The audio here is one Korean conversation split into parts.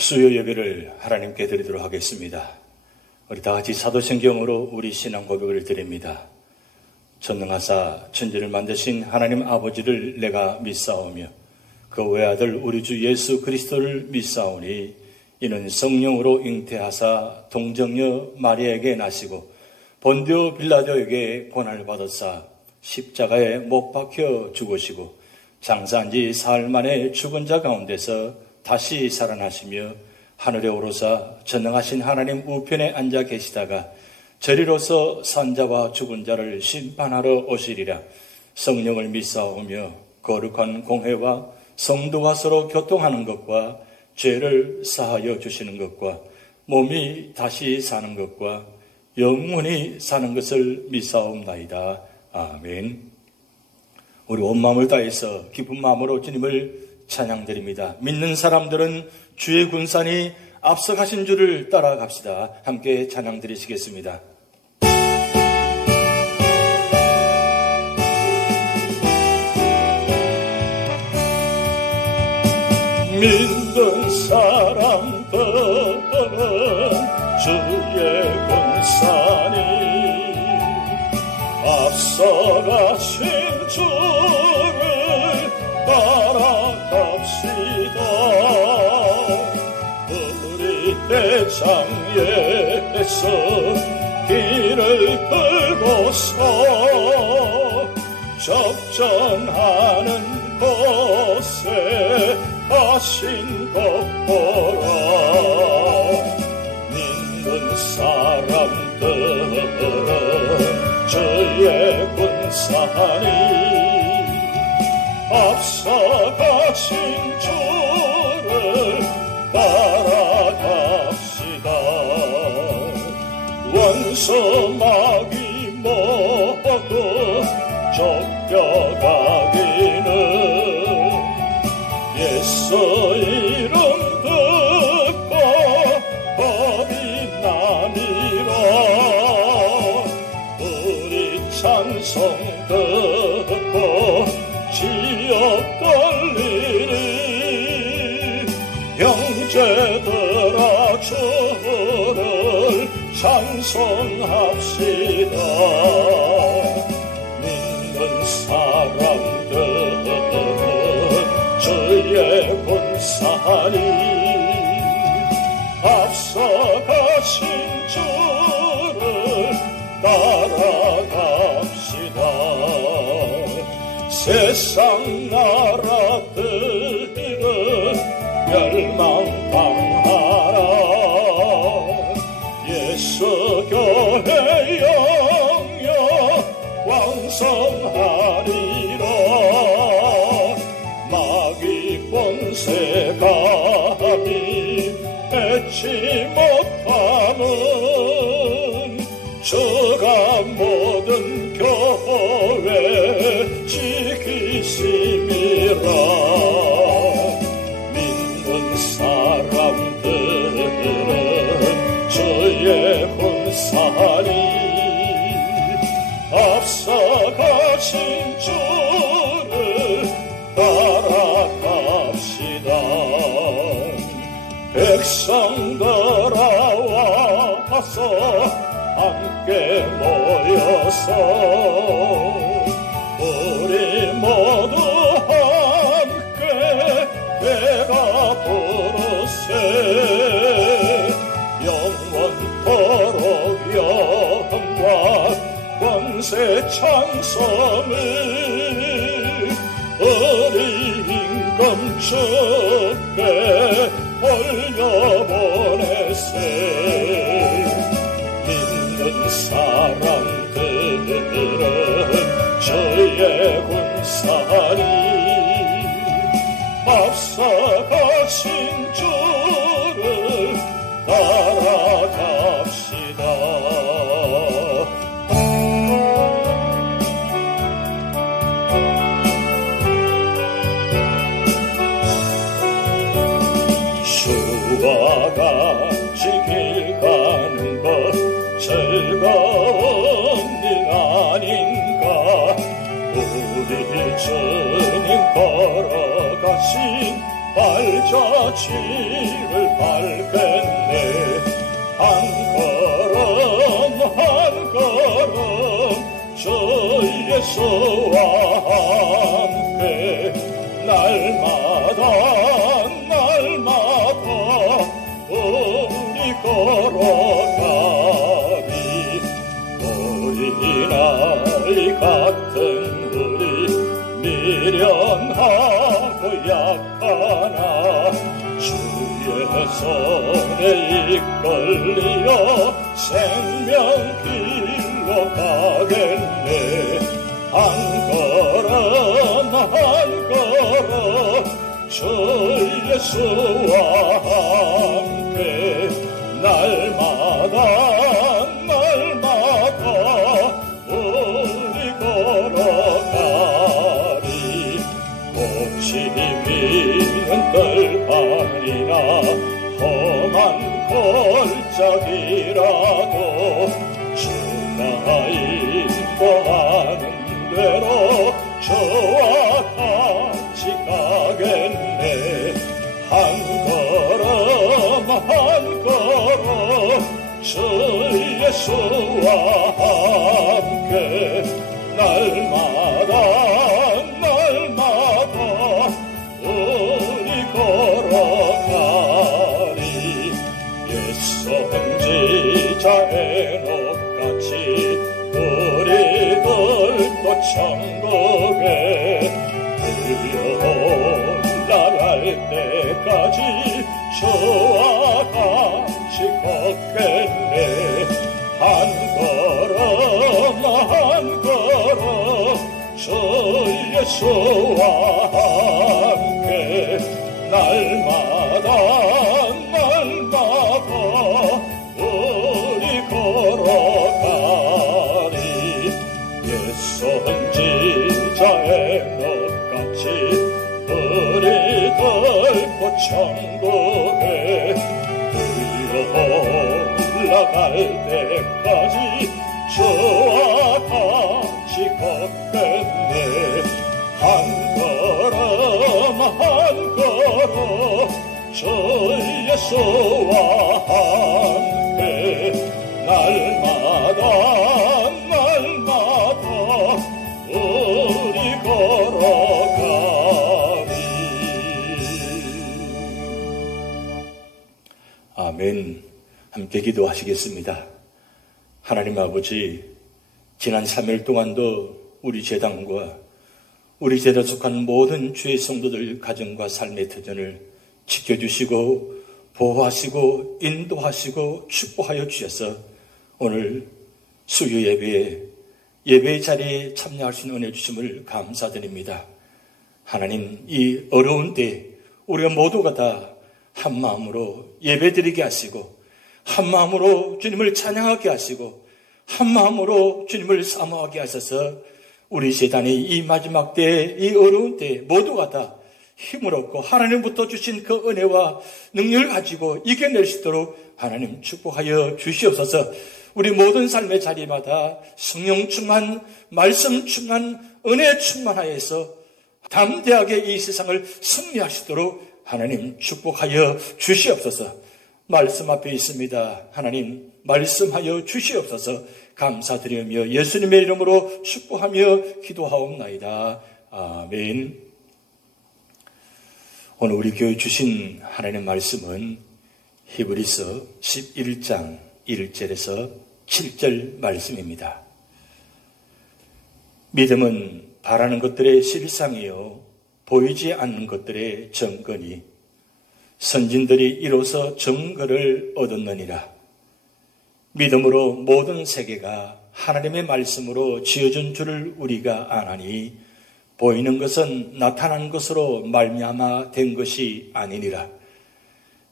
수요 예배를 하나님께 드리도록 하겠습니다. 우리 다 같이 사도신경으로 우리 신앙 고백을 드립니다. 전능하사 천지를 만드신 하나님 아버지를 내가 믿사오며 그 외아들 우리 주 예수 그리스도를 믿사오니 이는 성령으로 잉태하사 동정녀 마리아에게 나시고 본디오 빌라도에게 고난을 받았사 십자가에 못 박혀 죽으시고 장사한 지 사흘 만에 죽은 자 가운데서 다시 살아나시며 하늘에 오르사 전능하신 하나님 우편에 앉아 계시다가 저리로서 산자와 죽은 자를 심판하러 오시리라. 성령을 믿사오며 거룩한 공회와 성도가 서로 교통하는 것과 죄를 사하여 주시는 것과 몸이 다시 사는 것과 영원히 사는 것을 믿사옵나이다. 아멘. 우리 온 마음을 다해서 기쁜 마음으로 주님을 찬양드립니다. 믿는 사람들은 주의 군산이 앞서가신 줄을 따라갑시다. 함께 찬양 드리시겠습니다. 믿는 사람들은 주의 군산이 앞서가신 줄을 따라갑시다. 우리 대장에서 길을 끌고서 접전하는 곳에 가신 것 보라. 믿는 사람들은 주의 군산이 앞서가신 줄을 따라갑시다. 원수 마귀 모두 쫓겨가기는 예수 이름 듣고 법이 나니라. 우리 찬송 듣고 지옥 떨리니 형제들아 주를 찬송합시다. 믿는 사람들은 주의 군산이 앞서가신 줄을 따라갑시다. 세상 나라들은 멸망당하라. 예수 교회 영영 왕성하리라. 마귀 권세가 미해치 못함은 주가 모든 교회 지키심이라. 믿는 사람들은 주의 군산이 앞서가신 줄을 따라갑시다. 백성들아 와서 함께 모여서 우리 모두 함께 내가 부르세. 영원토록 영광 권세 찬송을 우리 임금 주께 올려보내세. 믿는 사람들은 주의 군산이 앞서가신 줄을 따라갑시다. 주와 같이 길 가는 것 즐거워 발자취를 밟겠네. 한 걸음 주 예수와 함께 날마다 우리 걸어가리. 어린아이 같은 우리 미련하고 약하나 주의 손에 이끌리어 생명길로 가겠네. 한 걸음 주 예수와 함께 날마다 우리 걸어가리. 목심이는 뜰판이나 험한 골짜기라도 주가 인도하는 대로 저와 같이 가겠네. 한 걸음 주 예수와 함께 날마다 우리 걸어가리. 옛 선지자 에녹같이 우리들도 천국에 올라갈 때까지 주와 같이 걷겠네. 한 걸음 주 예수와 함께 날마다 우리 걸어가리. 옛 선지자 에녹같이 우리들도 천국에 올라갈 때까지 주와 같이 걷겠네. 한 걸음 주 예수와 함께 날마다 우리 걸어가리. 아멘. 함께 기도하시겠습니다. 하나님 아버지, 지난 3일 동안도 우리 제당과 우리 제단에 속한 모든 주의 성도들 가정과 삶의 터전을 지켜주시고 보호하시고 인도하시고 축복하여 주셔서 오늘 수요 예배의 자리에 참여할 수 있는 은혜 주심을 감사드립니다. 하나님, 이 어려운 때 우리가 모두가 다 한 마음으로 예배드리게 하시고 한 마음으로 주님을 찬양하게 하시고 한 마음으로 주님을 사모하게 하셔서 우리 제단이 이 마지막 때, 이 어려운 때 모두가 다 힘을 얻고 하나님부터 주신 그 은혜와 능력을 가지고 이겨낼 수 있도록 하나님 축복하여 주시옵소서. 우리 모든 삶의 자리마다 성령 충만, 말씀 충만, 은혜 충만하여서 담대하게 이 세상을 승리하시도록 하나님 축복하여 주시옵소서. 말씀 앞에 있습니다. 하나님 말씀하여 주시옵소서. 감사드리며 예수님의 이름으로 축복하며 기도하옵나이다. 아멘. 오늘 우리 교회 주신 하나님의 말씀은 히브리서 11장 1절에서 7절 말씀입니다. 믿음은 바라는 것들의 실상이요 보이지 않는 것들의 증거니 선진들이 이로써 증거를 얻었느니라. 믿음으로 모든 세계가 하나님의 말씀으로 지어준 줄을 우리가 아나니 보이는 것은 나타난 것으로 말미암아 된 것이 아니니라.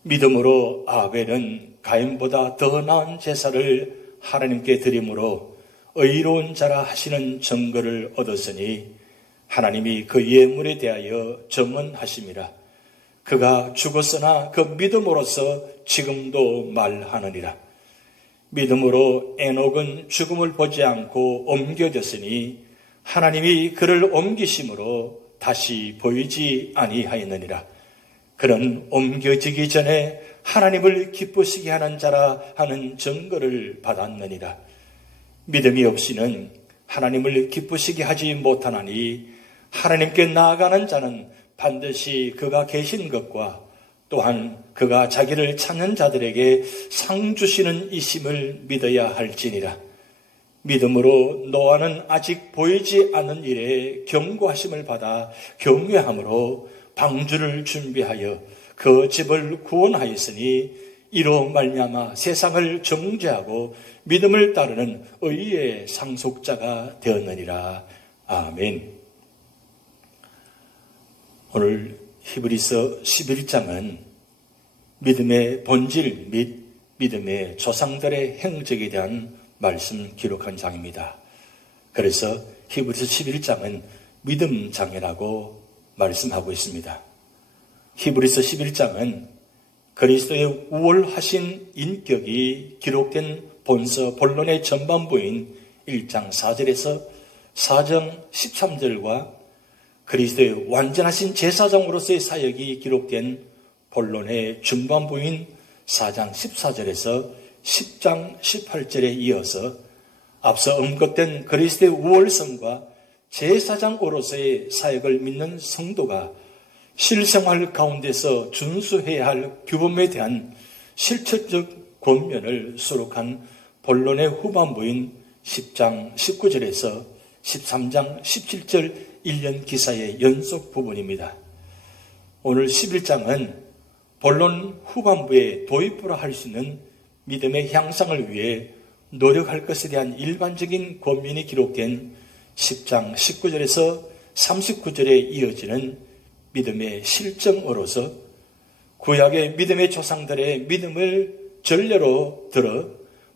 믿음으로 아벨은 가인보다 더 나은 제사를 하나님께 드림으로 의로운 자라 하시는 증거를 얻었으니 하나님이 그 예물에 대하여 증언하심이라. 그가 죽었으나 그 믿음으로서 지금도 말하느니라. 믿음으로 에녹은 죽음을 보지 않고 옮겨졌으니 하나님이 그를 옮기심으로 다시 보이지 아니하였느니라. 그는 옮겨지기 전에 하나님을 기쁘시게 하는 자라 하는 증거를 받았느니라. 믿음이 없이는 하나님을 기쁘시게 하지 못하나니 하나님께 나아가는 자는 반드시 그가 계신 것과 또한 그가 자기를 찾는 자들에게 상 주시는 이심을 믿어야 할지니라. 믿음으로 노아는 아직 보이지 않는 일에 경고하심을 받아 경외함으로 방주를 준비하여 그 집을 구원하였으니 이로 말미암아 세상을 정죄하고 믿음을 따르는 의의 상속자가 되었느니라. 아멘. 오늘 히브리서 11장은 믿음의 본질 및 믿음의 조상들의 행적에 대한 말씀 기록한 장입니다. 그래서 히브리서 11장은 믿음장이라고 말씀하고 있습니다. 히브리서 11장은 그리스도의 우월하신 인격이 기록된 본론의 전반부인 1장 4절에서 4장 13절과 그리스도의 완전하신 제사장으로서의 사역이 기록된 본론의 중반부인 4장 14절에서 10장 18절에 이어서 앞서 언급된 그리스도의 우월성과 제사장으로서의 사역을 믿는 성도가 실생활 가운데서 준수해야 할 규범에 대한 실천적 권면을 수록한 본론의 후반부인 10장 19절에서 13장 17절 1년 기사의 연속 부분입니다. 오늘 11장은 본론 후반부에 도입부라 할 수 있는 믿음의 향상을 위해 노력할 것에 대한 일반적인 권면이 기록된 10장 19절에서 39절에 이어지는 믿음의 실정으로서 구약의 믿음의 조상들의 믿음을 전례로 들어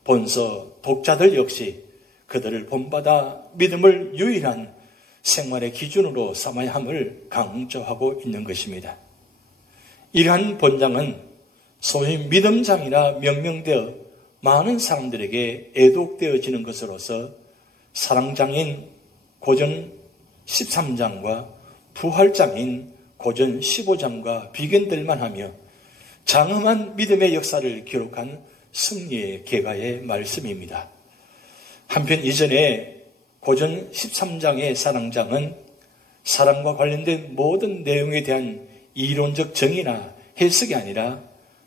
본서 독자들 역시 그들을 본받아 믿음을 유일한 생활의 기준으로 삼아야 함을 강조하고 있는 것입니다. 이러한 본장은 소위 믿음장이라 명명되어 많은 사람들에게 애독되어지는 것으로서 사랑장인 고전 13장과 부활장인 고전 15장과 비견될만 하며 장엄한 믿음의 역사를 기록한 승리의 계가의 말씀입니다. 한편 이전에 고전 13장의 사랑장은 사랑과 관련된 모든 내용에 대한 이론적 정의나 해석이 아니라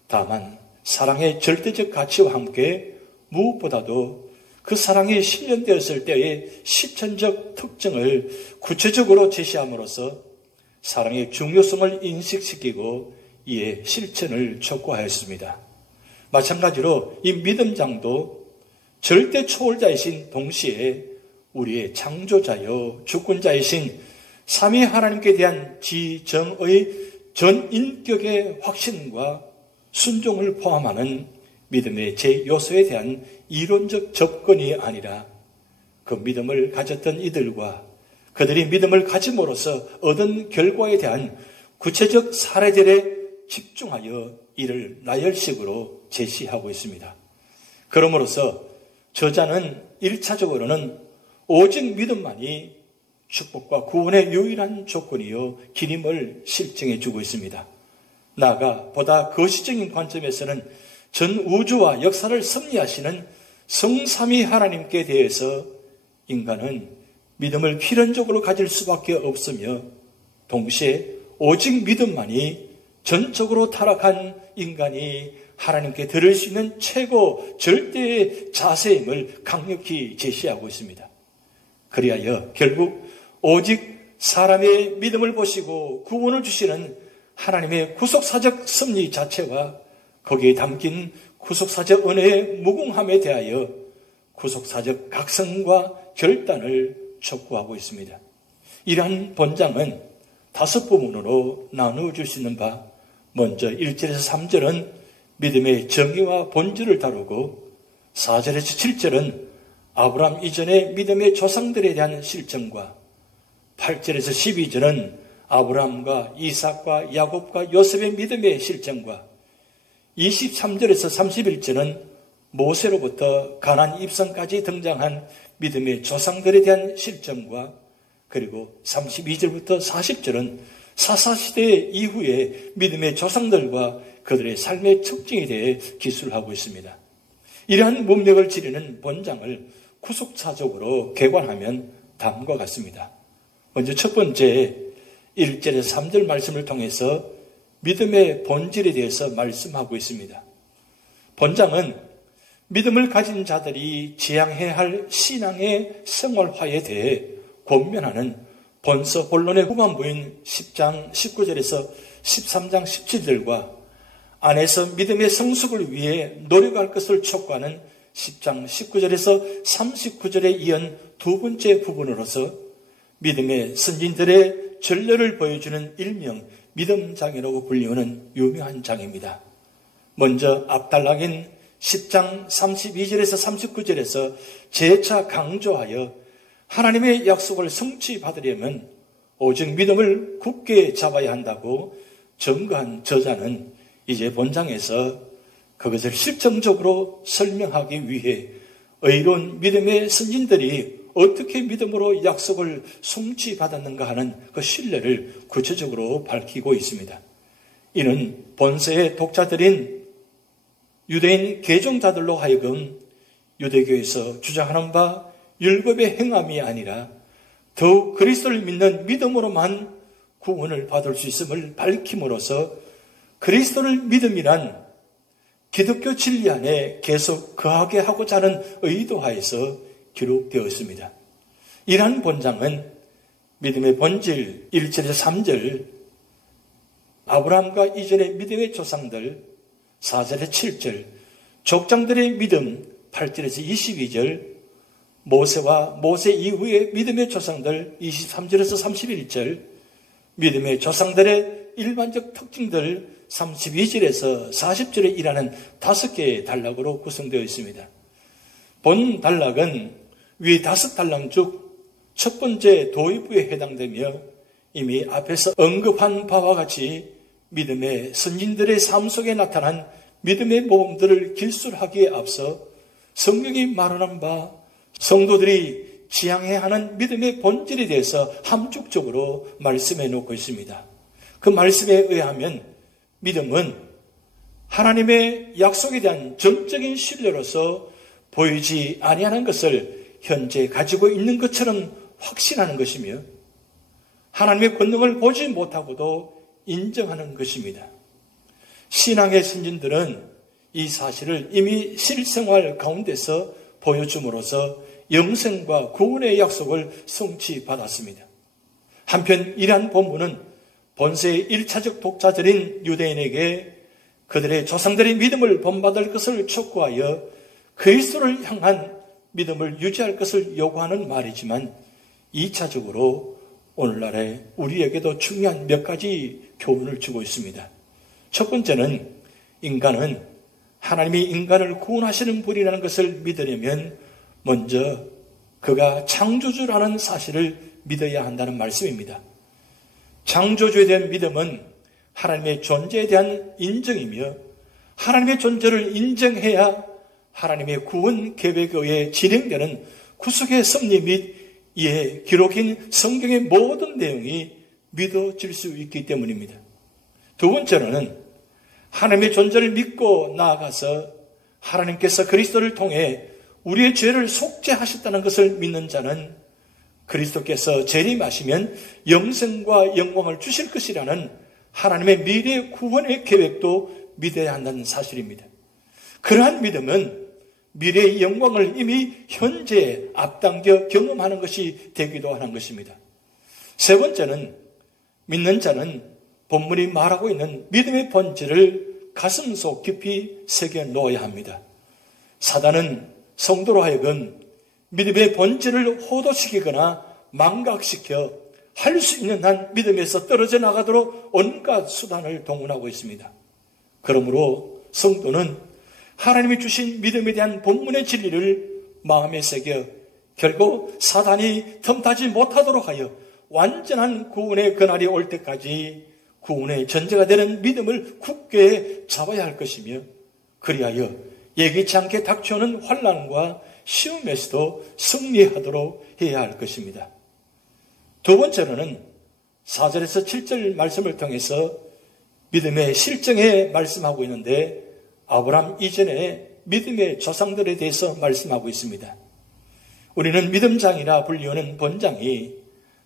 다만 사랑의 절대적 가치와 함께 무엇보다도 그 사랑이 실현되었을 때의 실천적 특징을 구체적으로 제시함으로써 사랑의 중요성을 인식시키고 이에 실천을 촉구하였습니다. 마찬가지로 이 믿음장도 절대 초월자이신 동시에 우리의 창조자요 주권자이신 삼위 하나님께 대한 지정의 전인격의 확신과 순종을 포함하는 믿음의 제요소에 대한 이론적 접근이 아니라 그 믿음을 가졌던 이들과 그들이 믿음을 가짐으로써 얻은 결과에 대한 구체적 사례들에 집중하여 이를 나열식으로 제시하고 있습니다. 그러므로서 저자는 1차적으로는 오직 믿음만이 축복과 구원의 유일한 조건이요 길임을 실증해 주고 있습니다. 나아가 보다 거시적인 관점에서는 전 우주와 역사를 섭리하시는 성삼위 하나님께 대해서 인간은 믿음을 필연적으로 가질 수밖에 없으며 동시에 오직 믿음만이 전적으로 타락한 인간이 하나님께 들을 수 있는 최고 절대의 자세임을 강력히 제시하고 있습니다. 그리하여 결국 오직 사람의 믿음을 보시고 구원을 주시는 하나님의 구속사적 섭리 자체와 거기에 담긴 구속사적 은혜의 무궁함에 대하여 구속사적 각성과 결단을 촉구하고 있습니다. 이러한 본장은 5부분으로 나누어 줄 수 있는 바, 먼저 1절에서 3절은 믿음의 정의와 본질을 다루고 4절에서 7절은 아브라함 이전의 믿음의 조상들에 대한 실정과 8절에서 12절은 아브라함과 이삭과 야곱과 요셉의 믿음의 실정과 23절에서 31절은 모세로부터 가나안 입성까지 등장한 믿음의 조상들에 대한 실정과 그리고 32절부터 40절은 사사시대 이후에 믿음의 조상들과 그들의 삶의 특징에 대해 기술하고 있습니다. 이러한 문맥을 지르는 본장을 구속차적으로 개관하면 다음과 같습니다. 먼저 첫 번째 1절에서 3절 말씀을 통해서 믿음의 본질에 대해서 말씀하고 있습니다. 본장은 믿음을 가진 자들이 지향해야 할 신앙의 생활화에 대해 권면하는 본서 본론의 후반부인 10장 19절에서 13장 17절과 안에서 믿음의 성숙을 위해 노력할 것을 촉구하는 10장 19절에서 39절에 이은 두 번째 부분으로서 믿음의 선진들의 전례를 보여주는 일명 믿음장이라고 불리우는 유명한 장입니다. 먼저 앞단락인 10장 32절에서 39절에서 재차 강조하여 하나님의 약속을 성취받으려면 오직 믿음을 굳게 잡아야 한다고 증거한 저자는 이제 본장에서 그것을 실정적으로 설명하기 위해 의로운 믿음의 선진들이 어떻게 믿음으로 약속을 성취받았는가 하는 그 신뢰를 구체적으로 밝히고 있습니다. 이는 본서의 독자들인 유대인 개종자들로 하여금 유대교에서 주장하는 바 율법의 행함이 아니라 더욱 그리스도를 믿는 믿음으로만 구원을 받을 수 있음을 밝힘으로써 그리스도를 믿음이란 기독교 진리 안에 계속 거하게 하고자 하는 의도하에서 기록되었습니다. 이러한 본장은 믿음의 본질 1절에서 3절, 아브라함과 이전의 믿음의 조상들 4절에서 7절, 족장들의 믿음 8절에서 22절, 모세와 모세 이후의 믿음의 조상들 23절에서 31절, 믿음의 조상들의 일반적 특징들 32절에서 40절에 일하는 5개의 단락으로 구성되어 있습니다. 본 단락은 위 5단락 중 첫 번째 도입부에 해당되며 이미 앞에서 언급한 바와 같이 믿음의 선진들의 삶 속에 나타난 믿음의 모범들을 길술하기에 앞서 성경이 말하는 바 성도들이 지향해야 하는 믿음의 본질에 대해서 함축적으로 말씀해 놓고 있습니다. 그 말씀에 의하면 믿음은 하나님의 약속에 대한 정적인 신뢰로서 보이지 아니하는 것을 현재 가지고 있는 것처럼 확신하는 것이며 하나님의 권능을 보지 못하고도 인정하는 것입니다. 신앙의 선진들은 이 사실을 이미 실생활 가운데서 보여줌으로써 영생과 구원의 약속을 성취받았습니다. 한편 이러한 본문은 본세의 1차적 독자들인 유대인에게 그들의 조상들의 믿음을 본받을 것을 촉구하여 그리스도를 향한 믿음을 유지할 것을 요구하는 말이지만 2차적으로 오늘날의 우리에게도 중요한 몇 가지 교훈을 주고 있습니다. 첫 번째는 인간은 하나님이 인간을 구원하시는 분이라는 것을 믿으려면 먼저 그가 창조주라는 사실을 믿어야 한다는 말씀입니다. 창조주에 대한 믿음은 하나님의 존재에 대한 인정이며 하나님의 존재를 인정해야 하나님의 구원 계획에 의해 진행되는 구속의 섭리 및 이에 기록인 성경의 모든 내용이 믿어질 수 있기 때문입니다. 두 번째로는 하나님의 존재를 믿고 나아가서 하나님께서 그리스도를 통해 우리의 죄를 속죄하셨다는 것을 믿는 자는 그리스도께서 재림하시면 영생과 영광을 주실 것이라는 하나님의 미래 구원의 계획도 믿어야 한다는 사실입니다. 그러한 믿음은 미래의 영광을 이미 현재 앞당겨 경험하는 것이 되기도 하는 것입니다. 세 번째는 믿는 자는 본문이 말하고 있는 믿음의 본질을 가슴속 깊이 새겨 놓아야 합니다. 사단은 성도로 하여금 믿음의 본질을 호도시키거나 망각시켜 할 수 있는 한 믿음에서 떨어져 나가도록 온갖 수단을 동원하고 있습니다. 그러므로 성도는 하나님이 주신 믿음에 대한 본문의 진리를 마음에 새겨 결국 사단이 틈타지 못하도록 하여 완전한 구원의 그날이 올 때까지 구원의 전제가 되는 믿음을 굳게 잡아야 할 것이며 그리하여 예기치 않게 닥쳐오는 환난과 시험에서도 승리하도록 해야 할 것입니다. 두 번째로는 4절에서 7절 말씀을 통해서 믿음의 실정에 말씀하고 있는데 아브라함 이전에 믿음의 조상들에 대해서 말씀하고 있습니다. 우리는 믿음장이라 불리우는 본장이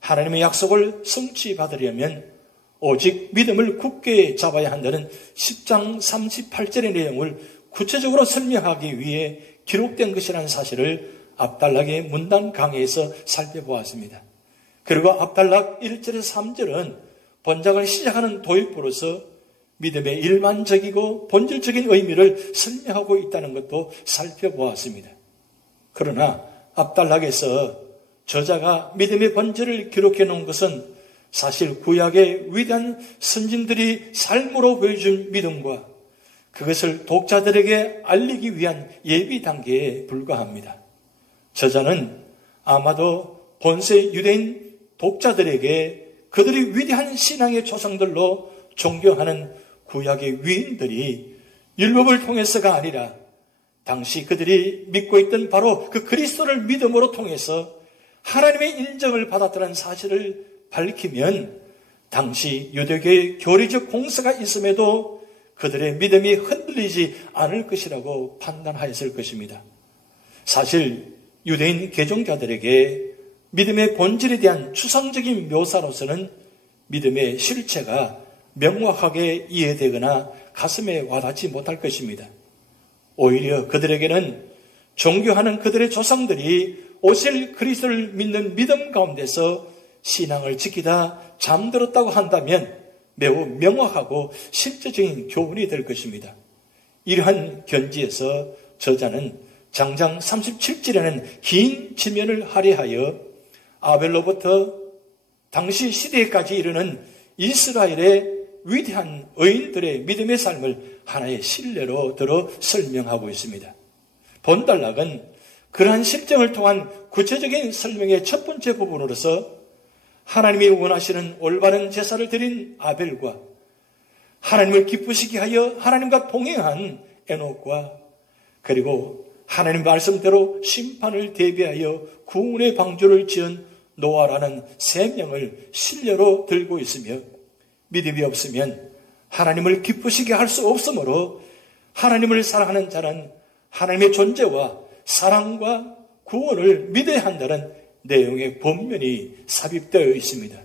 하나님의 약속을 성취받으려면 오직 믿음을 굳게 잡아야 한다는 10장 38절의 내용을 구체적으로 설명하기 위해 기록된 것이라는 사실을 압달락의 문단 강해에서 살펴보았습니다. 그리고 압달락 1절에서 3절은 본장을 시작하는 도입부로서 믿음의 일반적이고 본질적인 의미를 설명하고 있다는 것도 살펴보았습니다. 그러나 압달락에서 저자가 믿음의 본질을 기록해 놓은 것은 사실 구약의 위대한 선진들이 삶으로 보여준 믿음과 그것을 독자들에게 알리기 위한 예비 단계에 불과합니다. 저자는 아마도 본세 유대인 독자들에게 그들이 위대한 신앙의 조상들로 존경하는 구약의 위인들이 율법을 통해서가 아니라 당시 그들이 믿고 있던 바로 그 그리스도를 믿음으로 통해서 하나님의 인정을 받았다는 사실을 밝히면 당시 유대교의 교리적 공서가 있음에도 그들의 믿음이 흔들리지 않을 것이라고 판단하였을 것입니다. 사실 유대인 개종자들에게 믿음의 본질에 대한 추상적인 묘사로서는 믿음의 실체가 명확하게 이해되거나 가슴에 와닿지 못할 것입니다. 오히려 그들에게는 존경하는 그들의 조상들이 오실 그리스도를 믿는 믿음 가운데서 신앙을 지키다 잠들었다고 한다면 매우 명확하고 실제적인 교훈이 될 것입니다. 이러한 견지에서 저자는 장장 37절에는 긴 지면을 할애하여 아벨로부터 당시 시대까지 이르는 이스라엘의 위대한 의인들의 믿음의 삶을 하나의 신뢰로 들어 설명하고 있습니다. 본달락은 그러한 실정을 통한 구체적인 설명의 첫 번째 부분으로서 하나님이 원하시는 올바른 제사를 드린 아벨과 하나님을 기쁘시게 하여 하나님과 동행한 에녹과 그리고 하나님 말씀대로 심판을 대비하여 구원의 방주를 지은 노아라는 세 명을 신뢰로 들고 있으며 믿음이 없으면 하나님을 기쁘시게 할 수 없으므로 하나님을 사랑하는 자는 하나님의 존재와 사랑과 구원을 믿어야 한다는 내용의 본면이 삽입되어 있습니다.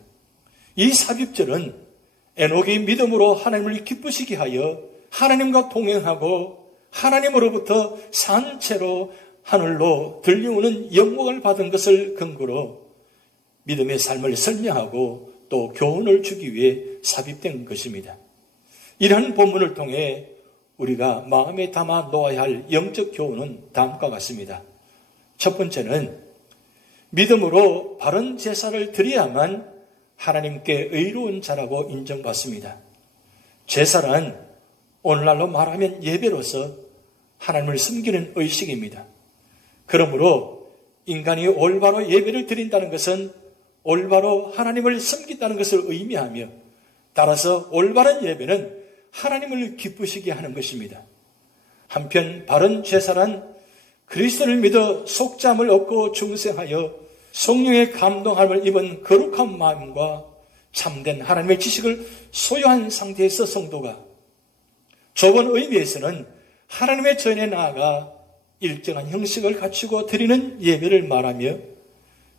이 삽입절은 에녹이 믿음으로 하나님을 기쁘시게 하여 하나님과 동행하고 하나님으로부터 산채로 하늘로 들려오는 영광을 받은 것을 근거로 믿음의 삶을 설명하고 또 교훈을 주기 위해 삽입된 것입니다. 이러한 본문을 통해 우리가 마음에 담아 놓아야 할 영적 교훈은 다음과 같습니다. 첫 번째는 믿음으로 바른 제사를 드려야만 하나님께 의로운 자라고 인정받습니다. 제사란 오늘날로 말하면 예배로서 하나님을 섬기는 의식입니다. 그러므로 인간이 올바로 예배를 드린다는 것은 올바로 하나님을 섬긴다는 것을 의미하며 따라서 올바른 예배는 하나님을 기쁘시게 하는 것입니다. 한편 바른 제사란 그리스도를 믿어 속잠을 얻고 중생하여 성령의 감동함을 입은 거룩한 마음과 참된 하나님의 지식을 소유한 상태에서 성도가 좁은 의미에서는 하나님의 전에 나아가 일정한 형식을 갖추고 드리는 예배를 말하며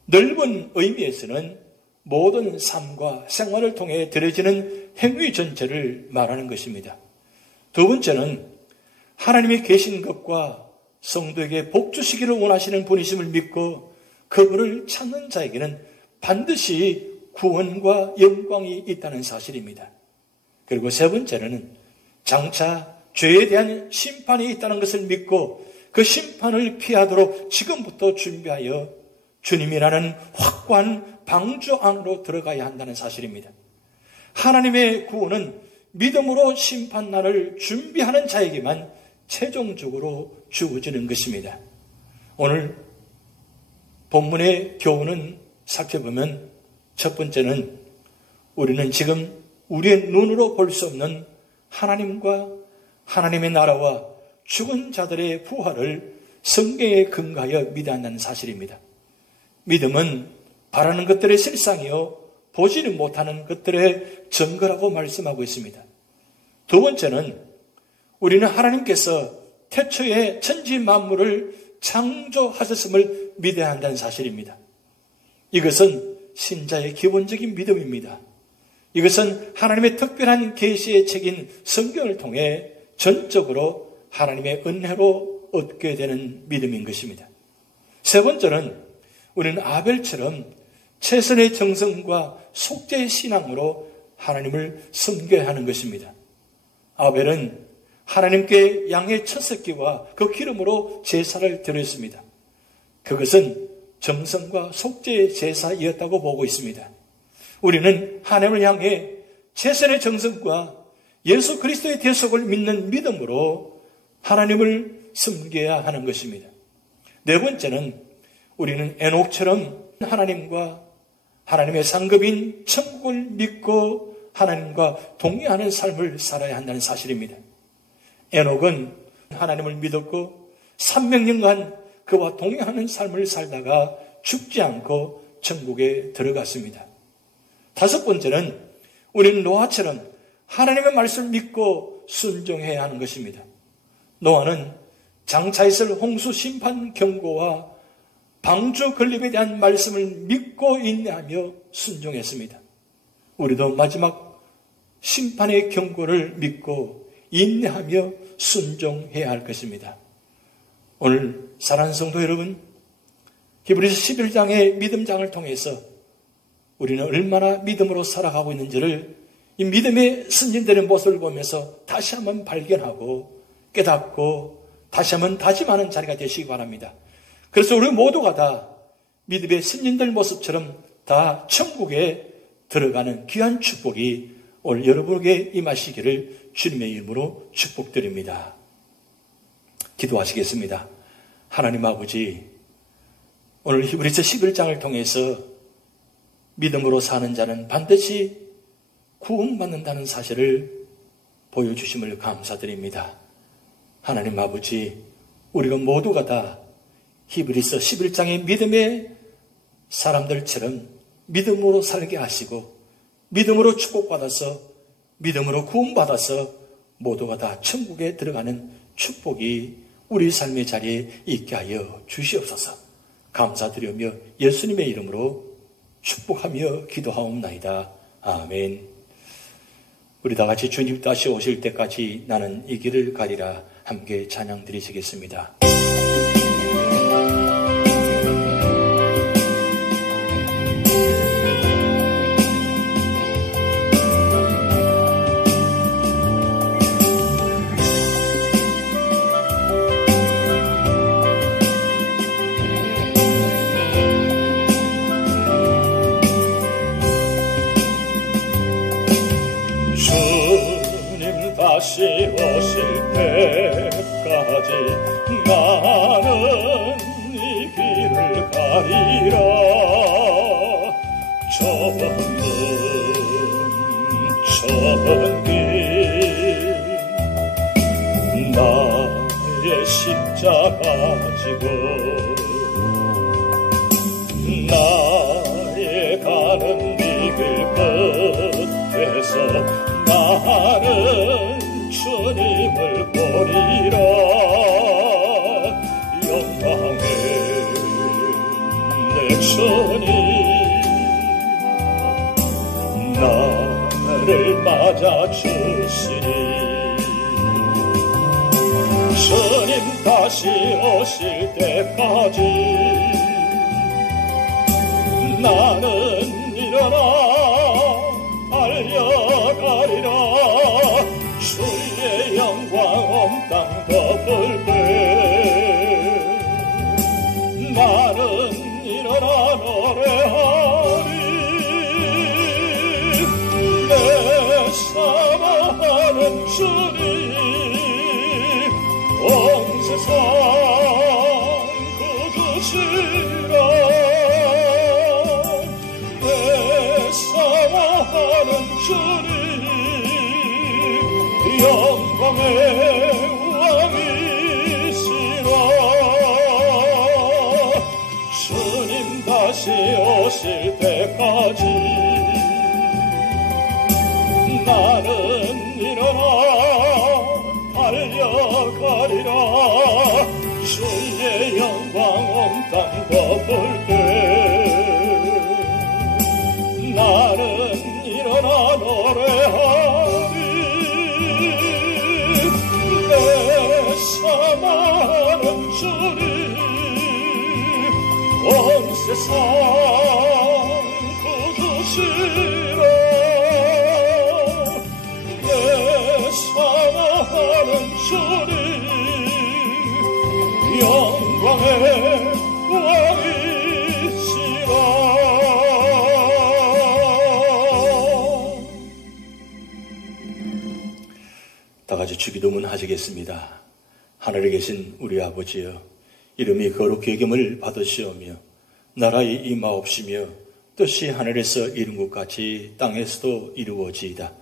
넓은 의미에서는 모든 삶과 생활을 통해 드려지는 행위 전체를 말하는 것입니다. 두 번째는 하나님이 계신 것과 성도에게 복 주시기를 원하시는 분이심을 믿고 그분을 찾는 자에게는 반드시 구원과 영광이 있다는 사실입니다. 그리고 세 번째는 장차 죄에 대한 심판이 있다는 것을 믿고 그 심판을 피하도록 지금부터 준비하여 주님이라는 확고한 방주 안으로 들어가야 한다는 사실입니다. 하나님의 구원은 믿음으로 심판날을 준비하는 자에게만 최종적으로 주어지는 것입니다. 오늘 본문의 교훈은 살펴보면 첫 번째는 우리는 지금 우리의 눈으로 볼 수 없는 하나님과 하나님의 나라와 죽은 자들의 부활을 성경에 근거하여 믿어야 한다는 사실입니다. 믿음은 바라는 것들의 실상이요 보지는 못하는 것들의 증거라고 말씀하고 있습니다. 두 번째는 우리는 하나님께서 태초에 천지 만물을 창조하셨음을 믿어야 한다는 사실입니다. 이것은 신자의 기본적인 믿음입니다. 이것은 하나님의 특별한 계시의 책인 성경을 통해 전적으로 하나님의 은혜로 얻게 되는 믿음인 것입니다. 세 번째는 우리는 아벨처럼 최선의 정성과 속죄의 신앙으로 하나님을 섬겨야 하는 것입니다. 아벨은 하나님께 양의 첫 새끼와 그 기름으로 제사를 드렸습니다. 그것은 정성과 속죄의 제사이었다고 보고 있습니다. 우리는 하나님을 향해 최선의 정성과 예수 그리스도의 대속을 믿는 믿음으로 하나님을 섬겨야 하는 것입니다. 네 번째는 우리는 에녹처럼 하나님과 하나님의 상급인 천국을 믿고 하나님과 동의하는 삶을 살아야 한다는 사실입니다. 에녹은 하나님을 믿었고 300년간 그와 동의하는 삶을 살다가 죽지 않고 천국에 들어갔습니다. 다섯 번째는 우리는 노아처럼 하나님의 말씀을 믿고 순종해야 하는 것입니다. 노아는 장차 있을 홍수 심판 경고와 방주 건립에 대한 말씀을 믿고 인내하며 순종했습니다. 우리도 마지막 심판의 경고를 믿고 인내하며 순종해야 할 것입니다. 오늘 사랑하는 성도 여러분, 히브리서 11장의 믿음장을 통해서 우리는 얼마나 믿음으로 살아가고 있는지를 이 믿음의 승진되는 모습을 보면서 다시 한번 발견하고 깨닫고 다시 한번 다짐하는 자리가 되시기 바랍니다. 그래서 우리 모두가 다 믿음의 승진될 모습처럼 다 천국에 들어가는 귀한 축복이 오늘 여러분에게 임하시기를 주님의 이름으로 축복드립니다. 기도하시겠습니다. 하나님 아버지, 오늘 히브리서 11장을 통해서 믿음으로 사는 자는 반드시 구원받는다는 사실을 보여주심을 감사드립니다. 하나님 아버지, 우리가 모두가 다 히브리서 11장의 믿음의 사람들처럼 믿음으로 살게 하시고 믿음으로 축복받아서 믿음으로 구원받아서 모두가 다 천국에 들어가는 축복이 우리 삶의 자리에 있게 하여 주시옵소서. 감사드리며 예수님의 이름으로 축복하며 기도하옵나이다. 아멘. 우리 다 같이 주님 다시 오실 때까지 나는 이 길을 가리라 함께 찬양 드리시겠습니다. 다시 오실 때까지 나는 이 길을 가리라. 좁은 길 나의 십자가 지고 나의 가는 이 길 끝에서 나는 주님을 보리라. 영광의 내 주님 나를 맞아주시니 주님 다시 오실 때까지 나는 일어나 달려가리라. 주의 영광 온 땅 덮을 때 나는 일어나 노래하리. 내 사랑하는 주님 온 세상 구주시라. 내 사랑하는 주님 영광의 왕이시라. 주님 다시 오실 때까지 볼 때 나는 일어나 노래하리 내 사랑하는 주님 온 세상 구주시라 내 사랑하는 주님 영광의 왕이시라. 다 같이 주기도문 하시겠습니다. 하늘에 계신 우리 아버지여, 이름이 거룩히 여김을 받으시오며 나라의 임하옵시며 뜻이 하늘에서 이룬 것 같이 땅에서도 이루어지이다.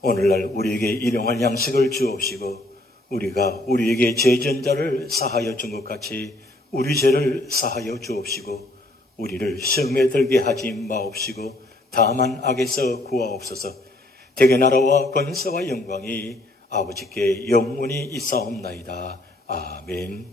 오늘날 우리에게 일용할 양식을 주옵시고 우리가 우리에게 죄진 자를 사하여 준 것 같이 우리 죄를 사하여 주옵시고 우리를 시험에 들게 하지 마옵시고 다만 악에서 구하옵소서. 대개 나라와 권세와 영광이 아버지께 영원히 있사옵나이다. 아멘.